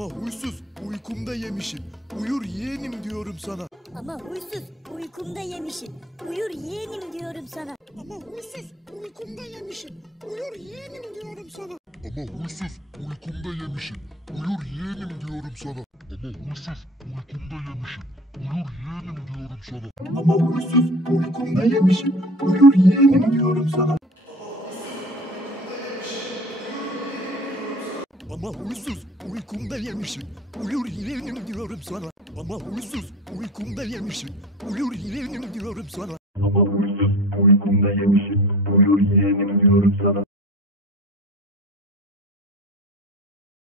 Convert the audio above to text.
Ama huysuz, uykumda yemişim. Uyur yeğenim diyorum sana. Ama huysuz, uykumda yemişim. Uyur yeğenim diyorum sana. Ama huysuz, uykumda yemişim. Uyur yeğenim diyorum sana. Ama huysuz, uykumda yemişim. Uyur yeğenim diyorum sana. Ama huysuz, uykumda yemişim. Uyur yeğenim diyorum sana. Ama huysuz, uykumda yemişim. Uyur yeğenim diyorum sana. Ama huysuz, uykumda yemişim. Uyur yeğenim diyorum sana. Ama huysuz, uykumda yemişim. Uyur yeğenim diyorum sana. Ama huysuz, uykumda yemişim. Uyur yeğenim diyorum sana.